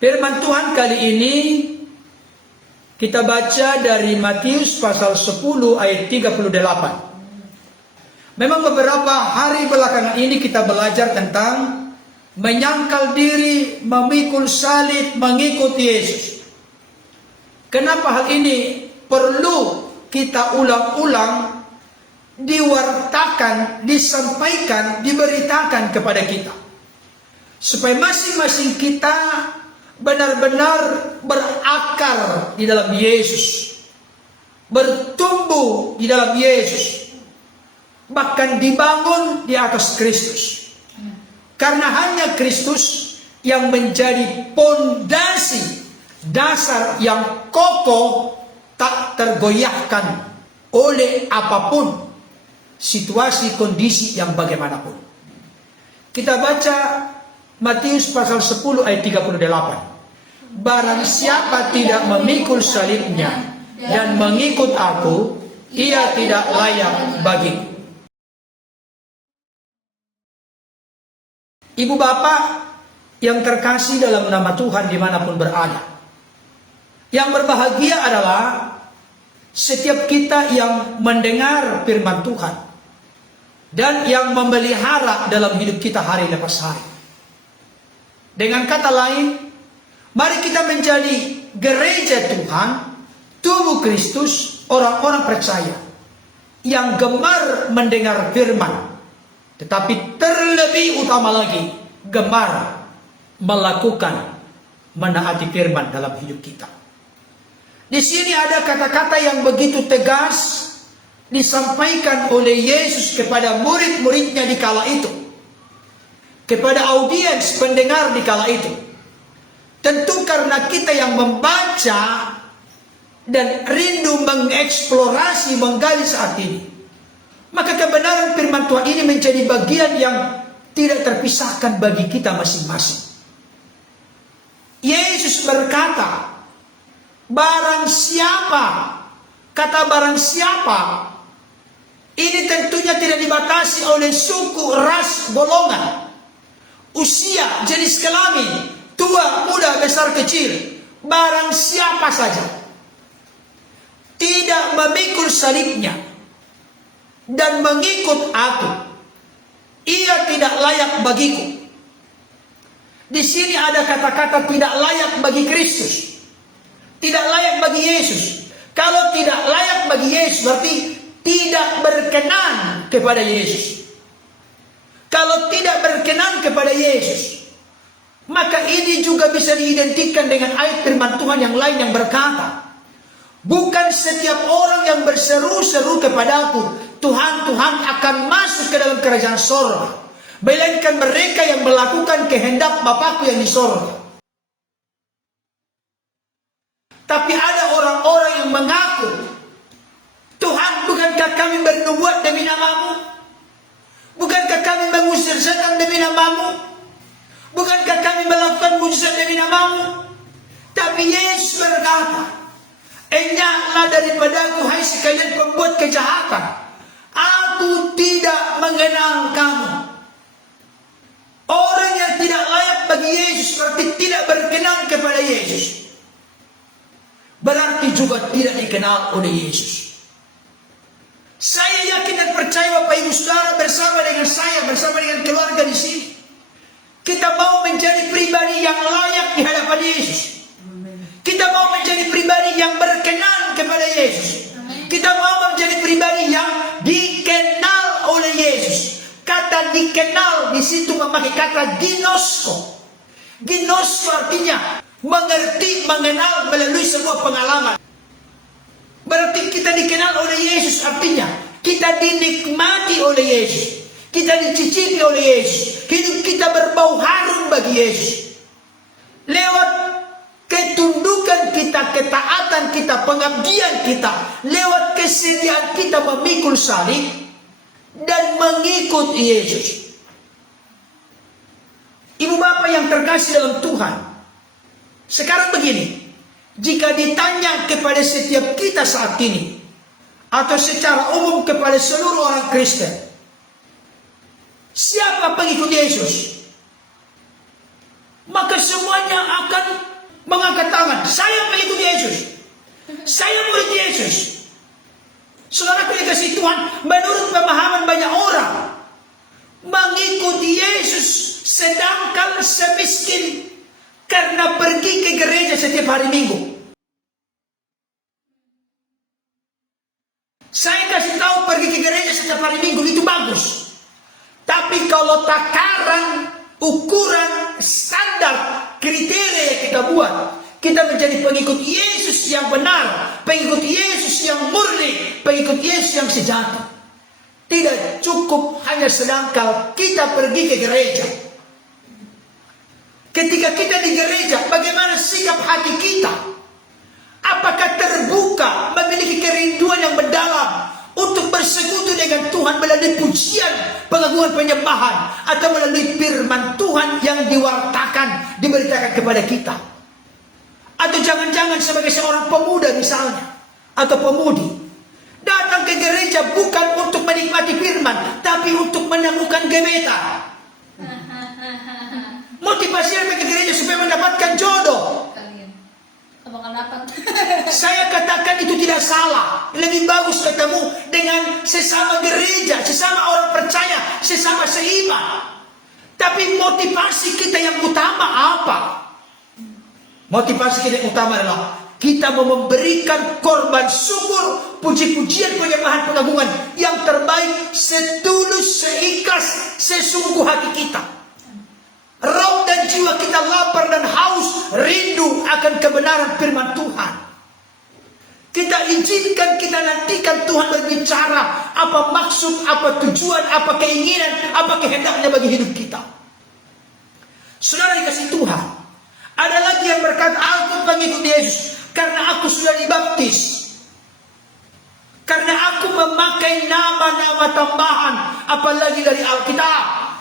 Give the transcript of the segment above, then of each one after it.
Firman Tuhan kali ini kita baca dari Matius pasal 10 ayat 38. Memang beberapa hari belakangan ini kita belajar tentang menyangkal diri, memikul salib, mengikut Yesus. Kenapa hal ini perlu kita ulang-ulang, diwartakan, disampaikan, diberitakan kepada kita, supaya masing-masing kita benar-benar berakar di dalam Yesus, bertumbuh di dalam Yesus, bahkan dibangun di atas Kristus. Karena hanya Kristus yang menjadi pondasi dasar yang kokoh, tak tergoyahkan oleh apapun situasi kondisi yang bagaimanapun. Kita baca Matius pasal 10 ayat 38. Barang siapa tidak memikul salibnya dan mengikut aku, ia tidak layak bagiku. Ibu bapak yang terkasih dalam nama Tuhan dimanapun berada, yang berbahagia adalah setiap kita yang mendengar firman Tuhan dan yang memelihara dalam hidup kita hari lepas hari. Dengan kata lain, mari kita menjadi gereja Tuhan, tubuh Kristus, orang-orang percaya yang gemar mendengar firman, tetapi terlebih utama lagi gemar melakukan, menaati firman dalam hidup kita. Di sini ada kata-kata yang begitu tegas disampaikan oleh Yesus kepada murid-muridnya di kala itu, kepada audiens pendengar di kala itu. Tentu karena kita yang membaca dan rindu mengeksplorasi, menggali saat ini, maka kebenaran firman Tuhan ini menjadi bagian yang tidak terpisahkan bagi kita masing-masing. Yesus berkata, barang siapa, kata barang siapa, ini tentunya tidak dibatasi oleh suku, ras, golongan, usia, jenis kelamin, tua, muda, besar, kecil. Barang siapa saja tidak memikul salibnya dan mengikut aku, ia tidak layak bagiku. Di sini ada kata-kata tidak layak bagi Kristus, tidak layak bagi Yesus. Kalau tidak layak bagi Yesus berarti tidak berkenan kepada Yesus. Kalau tidak berkenan kepada Yesus, maka ini juga bisa diidentikan dengan ayat firman Tuhan yang lain yang berkata, bukan setiap orang yang berseru-seru kepadaku, Tuhan, Tuhan, akan masuk ke dalam kerajaan sorga, melainkan mereka yang melakukan kehendak Bapakku yang di sorga. Tapi ada orang-orang yang mengaku, Tuhan, bukankah kami bernubuat demi namamu? Bukankah kami mengusir setan demi namamu? Bukankah kami melakukan mujizat demi namamu? Tapi Yesus berkata, enyahlah daripadaku, hai sekalian pembuat kejahatan, aku tidak mengenal kamu. Orang yang tidak layak bagi Yesus berarti tidak berkenan kepada Yesus, berarti juga tidak dikenal oleh Yesus. Saya yakin dan percaya Bapak Ibu Saudara bersama dengan saya, bersama dengan keluarga di sini, kita mau menjadi pribadi yang layak di hadapan Yesus. Kita mau menjadi pribadi yang berkenan kepada Yesus. Kita mau menjadi pribadi yang dikenal oleh Yesus. Kata dikenal di situ memakai kata ginosko. Ginosko artinya mengerti, mengenal melalui sebuah pengalaman. Berarti kita dikenal oleh Yesus, artinya kita dinikmati oleh Yesus, kita dicicipi oleh Yesus, hidup kita berbau harum bagi Yesus. Lewat ketundukan kita, ketaatan kita, pengabdian kita, lewat kesediaan kita memikul salib dan mengikut Yesus. Ibu bapak yang terkasih dalam Tuhan, sekarang begini, jika ditanya kepada setiap kita saat ini, atau secara umum kepada seluruh orang Kristen, siapa pengikut Yesus? Maka semuanya akan Yesus. Saudara dikasih Tuhan, menurut pemahaman banyak orang, mengikuti Yesus sedangkan semiskin karena pergi ke gereja setiap hari Minggu. Saya kasih tahu pergi ke gereja setiap hari Minggu itu bagus. Tapi kalau takaran, ukuran, standar, kriteria yang kita buat, kita menjadi pengikut Yesus yang benar, pengikut Yesus yang murni, pengikut Yesus yang sejati. Tidak cukup hanya sedangkan kita pergi ke gereja. Ketika kita di gereja, bagaimana sikap hati kita? Apakah terbuka, memiliki kerinduan yang mendalam untuk bersekutu dengan Tuhan melalui pujian, pengagungan, penyembahan, atau melalui firman Tuhan yang diwartakan, diberitakan kepada kita? Atau jangan-jangan sebagai seorang pemuda misalnya, atau pemudi, datang ke gereja bukan untuk menikmati firman, tapi untuk menemukan gebetan. Motivasi ke gereja supaya mendapatkan jodoh. Saya katakan itu tidak salah. Lebih bagus ketemu dengan sesama gereja, sesama orang percaya, sesama seiman. Tapi motivasi kita yang utama apa? Motivasi kita yang utama adalah kita mau memberikan korban syukur, puji-pujian, penyembahan, pengagungan yang terbaik, setulus, seikhlas, sesungguh hati kita. Roh dan jiwa kita lapar dan haus, rindu akan kebenaran firman Tuhan. Kita izinkan, kita nantikan Tuhan berbicara apa maksud, apa tujuan, apa keinginan, apa kehendaknya bagi hidup kita. Saudara dikasih Tuhan, ada lagi yang berkata, aku pengikut Yesus karena aku sudah dibaptis, karena aku memakai nama-nama tambahan, apalagi dari Alkitab.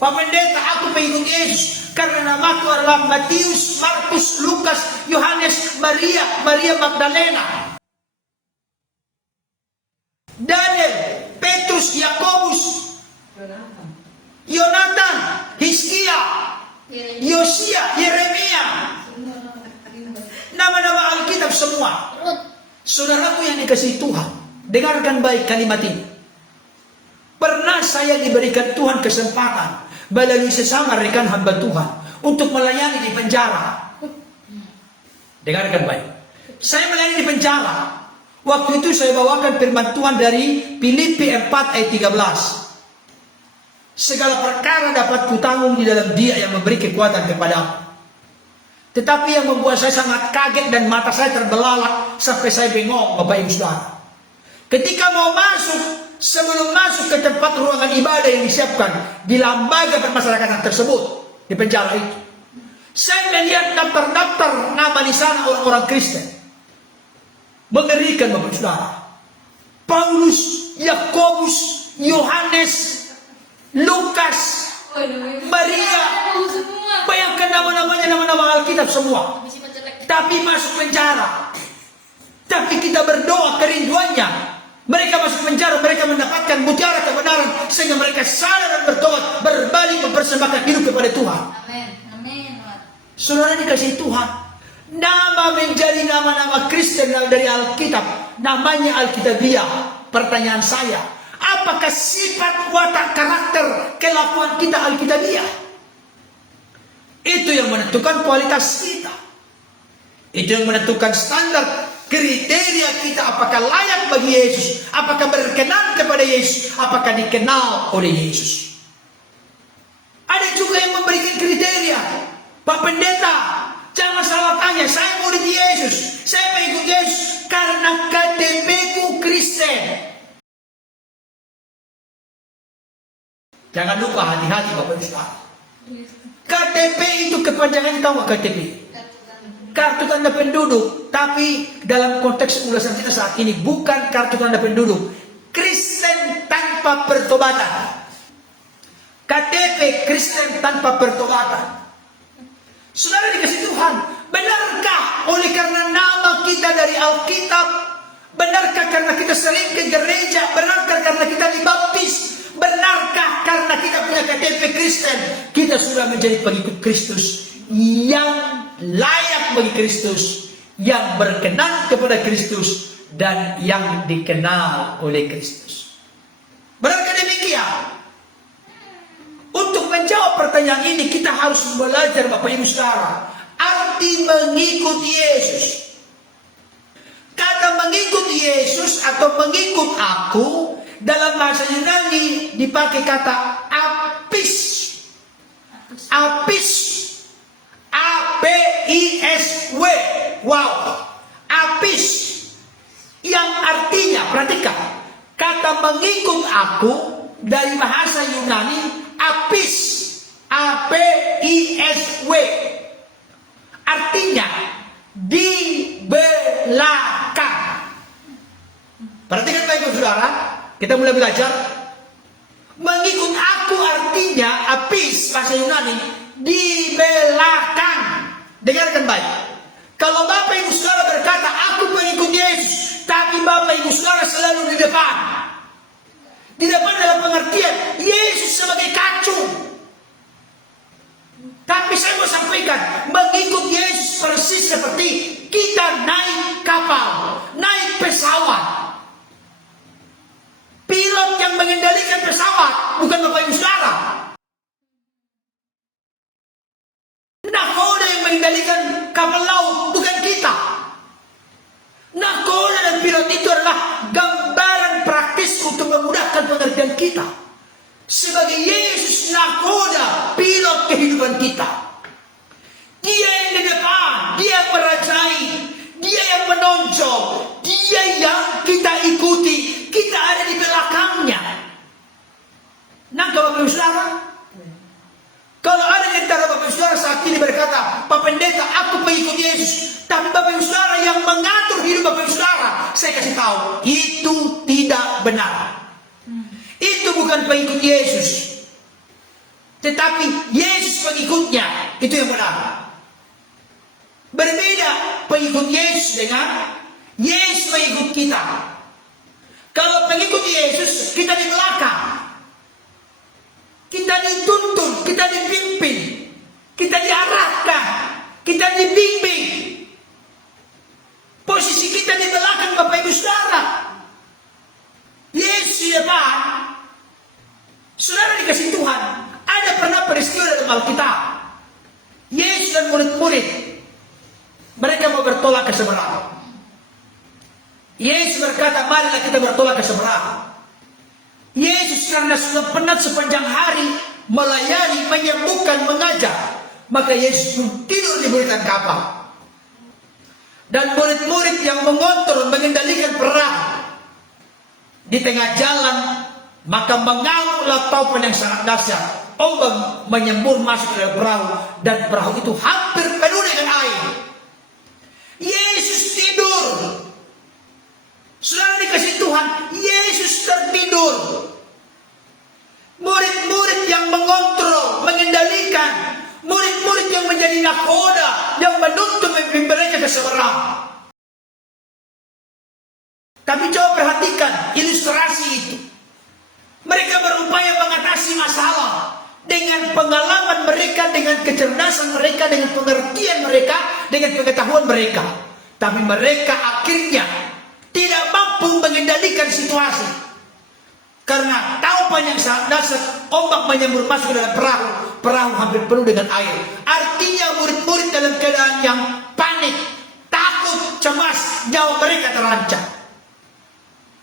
Pak Pendeta, aku pengikut Yesus karena namaku adalah Matius, Markus, Lukas, Yohanes, Maria Magdalena, Daniel, Petrus, Yakobus, Yonatan, Hizkia, Yosia, Yeremia, nama-nama Alkitab semua. Saudaraku yang dikasihi Tuhan, dengarkan baik kalimat ini. Pernah saya diberikan Tuhan kesempatan melalui sesama rekan hamba Tuhan untuk melayani di penjara. Dengarkan baik. Saya melayani di penjara. Waktu itu saya bawakan firman Tuhan dari Filipi 4 ayat 13. Segala perkara dapat kutanggung di dalam Dia yang memberi kekuatan kepadaku. Tetapi yang membuat saya sangat kaget dan mata saya terbelalak sampai saya bengong, Bapak Ibu Saudara. Ketika mau masuk, sebelum masuk ke tempat ruangan ibadah yang disiapkan di lembaga permasyarakatan tersebut, di penjara itu, saya melihat daftar-daftar nama di sana orang-orang Kristen. Mengerikan, Bapak Saudara. Paulus, Yakobus, Yohanes, Lukas, Maria. Bayangkan nama-namanya, nama-nama Alkitab semua. Tapi masuk penjara. Tapi kita berdoa kerinduannya. Mereka masuk penjara, mereka mendapatkan mutiara kebenaran, sehingga mereka sadar dan bertobat, berbalik mempersembahkan hidup kepada Tuhan. Amin. Saudara dikasihi Tuhan, nama menjadi nama-nama Kristen dari Alkitab, namanya Alkitabiah. Pertanyaan saya, apakah sifat, watak, karakter, kelakuan kita Alkitabiah? Itu yang menentukan kualitas kita. Itu yang menentukan standar kriteria kita, apakah layak bagi Yesus, apakah berkenan kepada Yesus, apakah dikenal oleh Yesus. Ada juga yang memberikan kriteria. Pak Pendeta, jangan salah tanya, saya murid Yesus, saya mengikut Yesus karena KTP-ku Kristen. Jangan lupa, hati-hati Bapak Ibu Saudara. KTP itu kepanjangannya, tahu nggak KTP? Kartu tanda penduduk, tapi dalam konteks ulasan kita saat ini bukan kartu tanda penduduk. Kristen tanpa pertobatan. KTP Kristen tanpa pertobatan. Saudara dikasih Tuhan, benarkah oleh karena nama kita dari Alkitab? Benarkah karena kita sering ke gereja? Benarkah karena kita dibaptis? Benarkah karena kita punya KTP Kristen, kita sudah menjadi pengikut Kristus yang layak bagi Kristus, yang berkenan kepada Kristus dan yang dikenal oleh Kristus. Berarti demikian. Untuk menjawab pertanyaan ini kita harus belajar Bapak Ibu Saudara arti mengikut Yesus. Kata mengikut Yesus atau mengikut aku dalam bahasa Yunani dipakai kata apis. Apis. A-P-I-S-W. Wow. Apis. Yang artinya, perhatikan. Kata mengikut aku dari bahasa Yunani apis. A-P-I-S-W. Artinya di belakang. Perhatikan baik saudara, kita mulai belajar. Mengikut aku artinya apis bahasa Yunani di belakang. Dengarkan baik. Kalau Bapak Ibu Saudara berkata aku pengikut Yesus, tapi Bapak Ibu Saudara selalu di depan. Di depan dalam pengertian Yesus sebagai kacung. Tapi saya mau sampaikan, mengikut Yesus persis seperti kita naik kapal, naik pesawat. Pilot yang mengendalikan pesawat bukan Bapak Ibu Saudara. Nakoda yang mengendalikan kapal laut bukan kita. Nakoda dan pilot itu adalah gambaran praktis untuk memudahkan pengertian kita. Sebagai Yesus nakoda, pilot kehidupan kita. Dia yang di depan, dia yang merajai, dia yang menonjol, dia yang kita ikuti, kita ada di belakangnya. Nangkap Bapak Ibu Saudara? Kalau ada di antara Bapak Ibu Saudara saat ini berkata, Pak Pendeta, aku pengikut Yesus, tapi Bapak Ibu Saudara yang mengatur hidup Bapak Ibu Saudara, saya kasih tahu, itu tidak benar. Itu bukan pengikut Yesus, tetapi Yesus pengikutnya, itu yang benar. Berbeda pengikut Yesus dengan Yesus pengikut kita. Kalau pengikut Yesus, kita di belakang, kita dituntun, kita dipimpin, kita diarahkan, kita dibimbing. Posisi kita di belakang Bapak Ibu Saudara. Yesus di depan. Saudara dikasih Tuhan, ada pernah peristiwa dalam Alkitab. Yesus dan murid-murid, mereka mau bertolak ke seberang. Yesus berkata, marilah kita bertolak ke seberang. Yesus karena sudah penat sepanjang hari melayani, menyembuhkan, mengajar, maka Yesus pun tidur di buritan kapal. Dan murid-murid yang mengontrol, mengendalikan perahu di tengah jalan, maka mengamuklah topan yang sangat dahsyat. Ombak menyembur masuk ke dalam perahu, dan perahu itu hampir penuh dengan air. Yesus tidur. Saudara dikasih Tuhan, Yesus tertidur. Murid-murid yang mengontrol, mengendalikan, murid-murid yang menjadi nakoda, yang menuntun mereka ke seberang. Tapi coba perhatikan ilustrasi itu. Mereka berupaya mengatasi masalah dengan pengalaman mereka, dengan kecerdasan mereka, dengan pengertian mereka, dengan pengetahuan mereka. Tapi mereka akhirnya tidak mampu mengendalikan situasi. Karena taupan yang sangat dahsyat, ombak menyembur masuk ke dalam perahu, perahu hampir penuh dengan air. Artinya murid-murid dalam keadaan yang panik, takut, cemas, nyawa mereka terancam.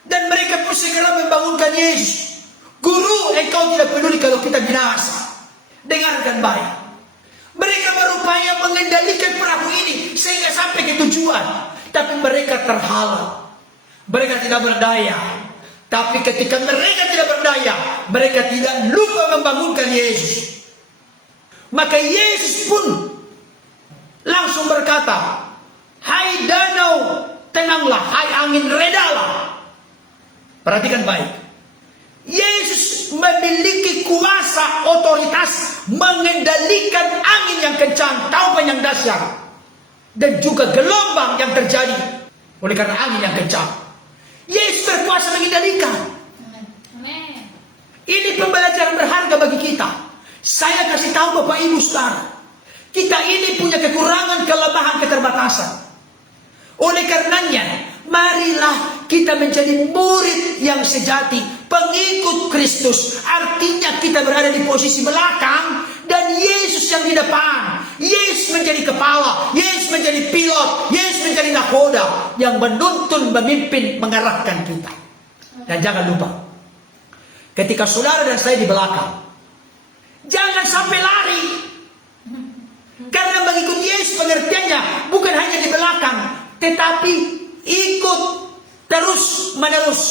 Dan mereka pun segera membangunkan Yesus. Guru, engkau tidak peduli kalau kita binasa. Dengarkan baik. Mereka berupaya mengendalikan perahu ini sehingga sampai ke tujuan. Tapi mereka terhalang. Mereka tidak berdaya. Tapi ketika mereka tidak berdaya, mereka tidak lupa membangunkan Yesus. Maka Yesus pun langsung berkata, hai danau, tenanglah, hai angin, redalah. Perhatikan baik. Yesus memiliki kuasa, otoritas mengendalikan angin yang kencang, taupan yang dahsyat, dan juga gelombang yang terjadi oleh karena angin yang kencang. Yesus berkuasa mengendalikan. Ini pembelajaran berharga bagi kita. Saya kasih tahu Bapak Ibu Saudara, kita ini punya kekurangan, kelemahan, keterbatasan. Oleh karenanya, marilah kita menjadi murid yang sejati, pengikut Kristus. Artinya kita berada di posisi belakang dan Yesus yang di depan. Yesus menjadi kepala, Yesus menjadi pilot, Yesus menjadi nakoda yang menuntun, memimpin, mengarahkan kita. Dan jangan lupa, ketika saudara dan saya di belakang, jangan sampai lari. Karena mengikut Yesus pengertiannya bukan hanya di belakang, tetapi ikut terus menerus.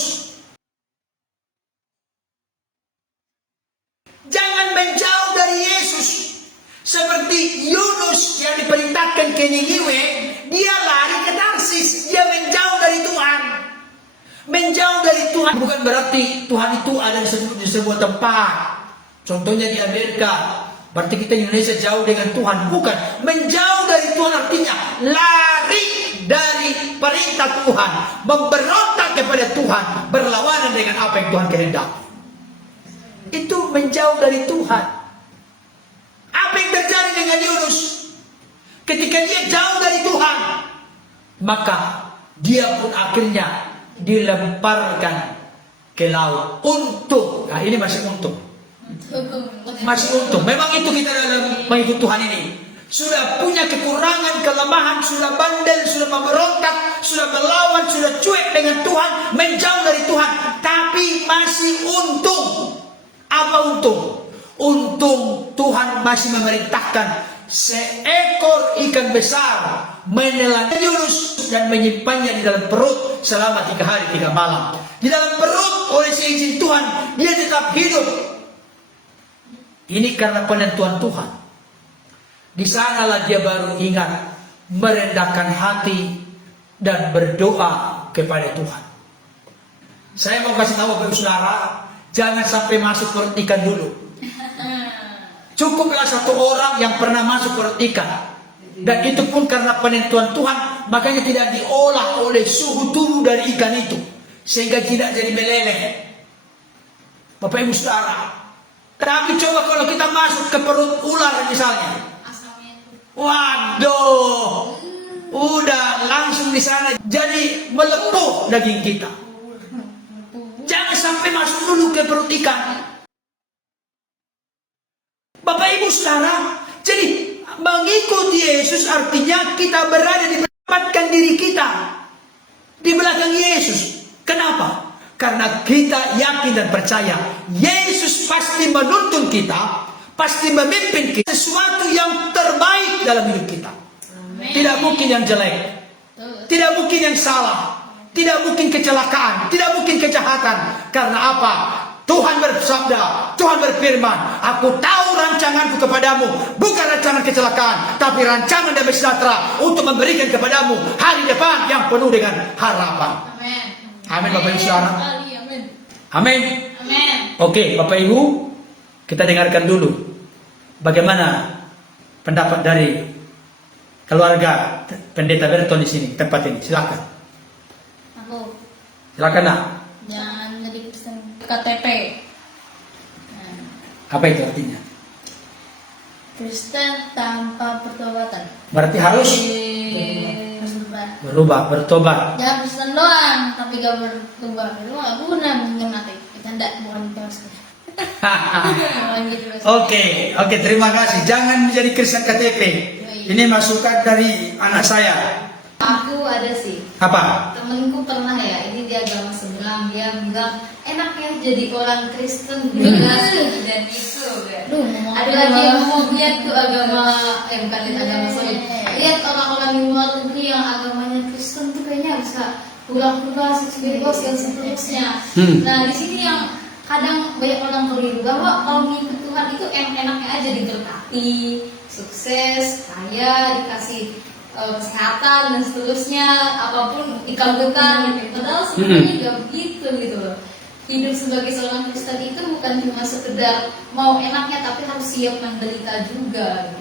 Jangan menjauh dari Yesus. Seperti Yunus yang diperintahkan ke Niniwe, dia lari ke Tarsis, dia menjauh dari Tuhan. Menjauh dari Tuhan bukan berarti Tuhan itu ada di sebuah tempat. Contohnya di Amerika, berarti kita Indonesia jauh dengan Tuhan. Bukan. Menjauh dari Tuhan artinya lari dari perintah Tuhan, memberontak kepada Tuhan, berlawanan dengan apa yang Tuhan kehendaki. Itu menjauh dari Tuhan. Apa yang terjadi dengan Yunus? Ketika dia jauh dari Tuhan, maka dia pun akhirnya dilemparkan ke laut. Untung, nah ini masih untung. Masih untung. Memang itu kita dalam mengikut Tuhan ini sudah punya kekurangan, kelemahan, sudah bandel, sudah memberontak, sudah melawan, sudah cuek dengan Tuhan, menjauh dari Tuhan. Tapi masih untung. Apa untung? Untung Tuhan masih memerintahkan seekor ikan besar menelan Yunus dan menyimpannya di dalam perut selama 3 hari 3 malam. Di dalam perut oleh seizin Tuhan dia tetap hidup. Ini karena penentuan Tuhan. Di sanalah dia baru ingat merendahkan hati dan berdoa kepada Tuhan. Saya mau kasih tahu kepada saudara, jangan sampai masuk perut ikan dulu. Cukuplah satu orang yang pernah masuk perut ikan, dan itu pun karena penentuan Tuhan, makanya tidak diolah oleh suhu tubuh dari ikan itu, sehingga tidak jadi meleleh. Bapak Ibu Saudara, tapi coba kalau kita masuk ke perut ular misalnya, waduh, udah langsung di sana jadi melepuh daging kita. Jangan sampai masuk dulu ke perut ikan. Bapak Ibu Saudara, jadi mengikut Yesus artinya kita berada di menempatkan diri kita di belakang Yesus. Kenapa? Karena kita yakin dan percaya Yesus pasti menuntun kita, pasti memimpin kita sesuatu yang terbaik dalam hidup kita. Amen. Tidak mungkin yang jelek, tidak mungkin yang salah, tidak mungkin kecelakaan, tidak mungkin kejahatan. Karena apa? Tuhan bersabda, Tuhan berfirman, aku tahu rancanganku kepadamu, bukan rancangan kecelakaan, tapi rancangan damai sejahtera untuk memberikan kepadamu hari depan yang penuh dengan harapan. Amin. Amin Bapak Ibu Saudara. Amin. Amin. Oke Bapak Ibu, kita dengarkan dulu bagaimana pendapat dari keluarga Pendeta Berton di sini, tempat ini. Silakan. Aku. Silakan nak. Jangan jadi Kristen KTP. Apa itu artinya? Kristen tanpa pertobatan. Berarti harus berubah, bertobat. Jangan Kristen doang, tapi gak bertobat. Itu gak guna menyemati. Kita tidak bukan Kristen. Oke, terima kasih. Jangan menjadi Kristen KTP. Ini masukan dari anak saya. Aku ada sih. Apa? Temenku pernah ya, ini dia agama sebelah, dia bilang enaknya jadi orang Kristen dan itu. Ada lagi yang mau lihat tuh agama, bukan lihat agama sorry. Lihat orang-orang di luar negeri yang agamanya Kristen tuh kayaknya bisa pulang-pulang bebas dan seterusnya. Nah di sini yang kadang banyak orang keliru bahwa kalau mengikut Tuhan itu enaknya aja diberkati, sukses, kaya, dikasih kesehatan dan seterusnya, apapun dikabulkan gitu. Padahal sebenarnya nggak begitu gitu loh. Hidup sebagai seorang Kristen itu bukan cuma sekedar mau enaknya, tapi harus siap menderita juga.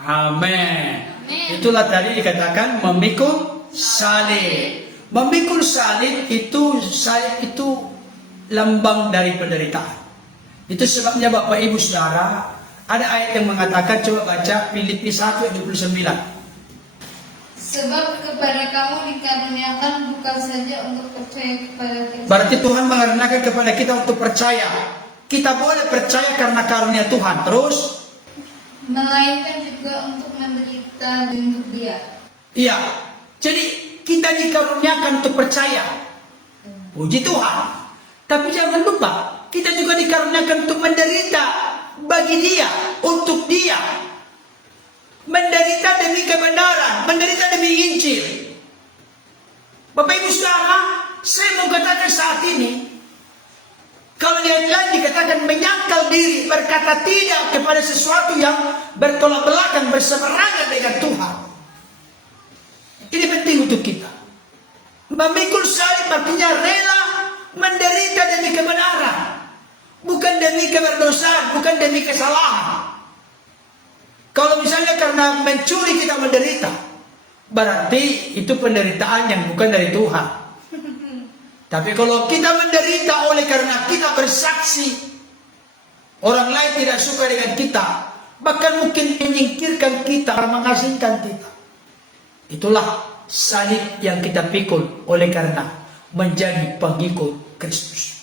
Amin. Itulah tadi dikatakan memikul salib. Memikul salib itu lambang dari penderitaan. Itu sebabnya Bapak Ibu Saudara, ada ayat yang mengatakan, coba baca Filipi 1 ayat 29. Sebab kepada kamu dikaruniakan bukan saja untuk percaya kepada Kristus. Berarti Tuhan mengaruniakan kepada kita untuk percaya. Kita boleh percaya karena karunia Tuhan. Terus? Melainkan juga untuk menderita untuk Dia. Iya. Jadi kita dikaruniakan untuk percaya. Puji Tuhan. Tapi jangan lupa, kita juga dikaruniakan untuk menderita bagi Dia, untuk Dia. Menderita demi kebenaran, menderita demi Injil. Bapak Ibu Saudara, saya mau katakan saat ini, kalau yang lain dikatakan menyangkal diri, berkata tidak kepada sesuatu yang bertolak belakang, berseberangan dengan Tuhan. Ini penting untuk kita. Memikul salib artinya rela menderita demi kebenaran, bukan demi keberdosaan, bukan demi kesalahan. Kalau misalnya karena mencuri kita menderita, berarti itu penderitaan yang bukan dari Tuhan. Tapi kalau kita menderita oleh karena kita bersaksi, orang lain tidak suka dengan kita, bahkan mungkin menyingkirkan kita, mengasingkan kita. Itulah salib yang kita pikul oleh karena menjadi pengikut Kristus.